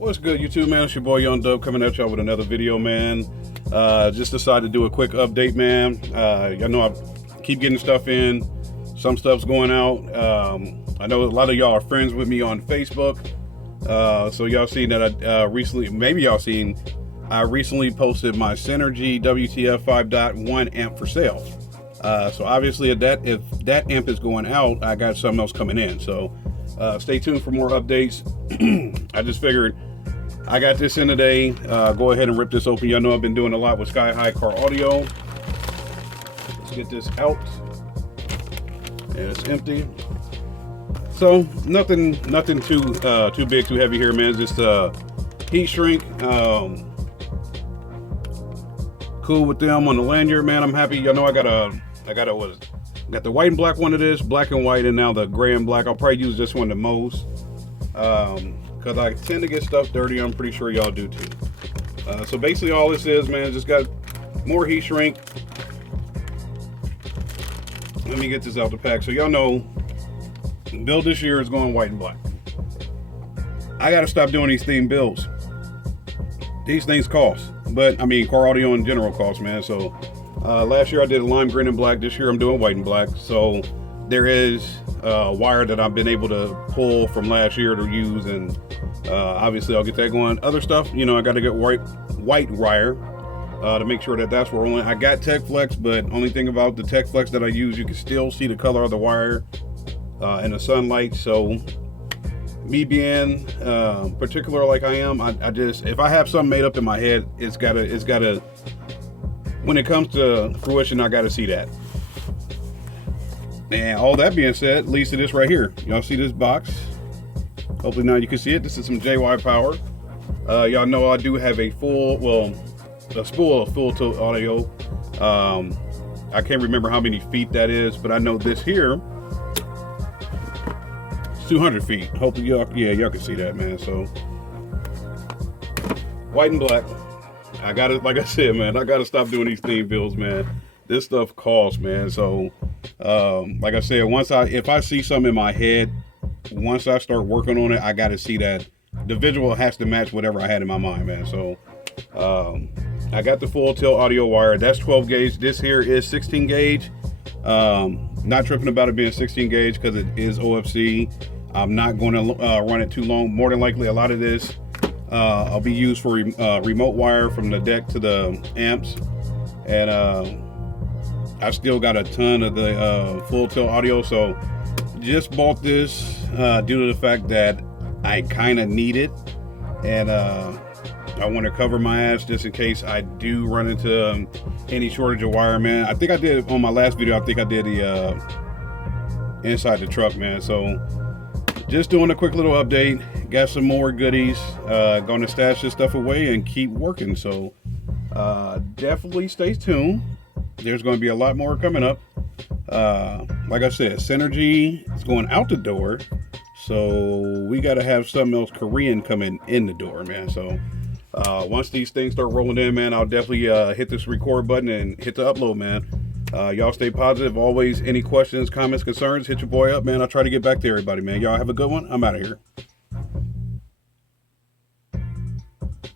What's good, YouTube, man? It's your boy Young Dub coming at y'all with another video, man. Just decided to do a quick update, man. Y'all know I keep getting stuff in. Some stuff's going out. I know a lot of y'all are friends with me on Facebook. So y'all seen that I recently posted my Synergy WTF 5.1 amp for sale. So obviously if that amp is going out, I got something else coming in. So stay tuned for more updates. I just figured I got this in today. Go ahead and rip this open. Y'all know I've been doing a lot with Sky High Car Audio. Let's get this out. And it's empty. So nothing too big, too heavy here, man. Just heat shrink. Cool with them on the lanyard, man. I'm happy. Y'all know I got the white and black one of this, black and white, and now the gray and black. I'll probably use this one the most. Because I tend to get stuff dirty. I'm pretty sure y'all do too. So basically all this is, man, just got more heat shrink. Let me get this out the pack. So y'all know, build this year is going white and black. I got to stop doing these theme builds. These things cost. But, I mean, car audio in general costs, man. So last year I did lime green and black. This year I'm doing white and black. So there is wire that I've been able to pull from last year to use, and obviously I'll get that going. Other stuff, you know, I got to get white wire to make sure that that's rolling. I got Tech Flex, but only thing about the Tech Flex that I use, you can still see the color of the wire in the sunlight. So me being particular like I am, I just, if I have something made up in my head, it's gotta when it comes to fruition, I gotta see that. And all that being said, leads to this right here. Y'all see this box? Hopefully now you can see it. This is some JY Power. Y'all know I do have a spool of full tilt audio. I can't remember how many feet that is, but I know this here, it's 200 feet. Hopefully y'all can see that, man. So white and black. I got it. Like I said, man, I got to stop doing these theme builds, man. This stuff costs, man. So like I said, if I see something in my head, once I start working on it, I got to see that the visual has to match whatever I had in my mind, man. So I got the full tilt audio wire. That's 12 gauge. This here is 16 gauge. Not tripping about it being 16 gauge because it is OFC. I'm not going to run it too long. More than likely, a lot of this I'll be used for remote wire from the deck to the amps. And I still got a ton of the full tilt audio, so just bought this due to the fact that I kind of need it, and I want to cover my ass just in case I do run into any shortage of wire, man. I think I did on my last video. I think I did the inside the truck, man. So just doing a quick little update. Got some more goodies. Going to stash this stuff away and keep working. So definitely stay tuned. There's going to be a lot more coming up. Like I said, Synergy is going out the door, so we got to have something else Korean coming in the door, man. So once these things start rolling in, man, I'll definitely hit this record button and hit the upload, man. Y'all stay positive. Always, any questions, comments, concerns, hit your boy up, man. I'll try to get back to everybody, man. Y'all have a good one. I'm out of here.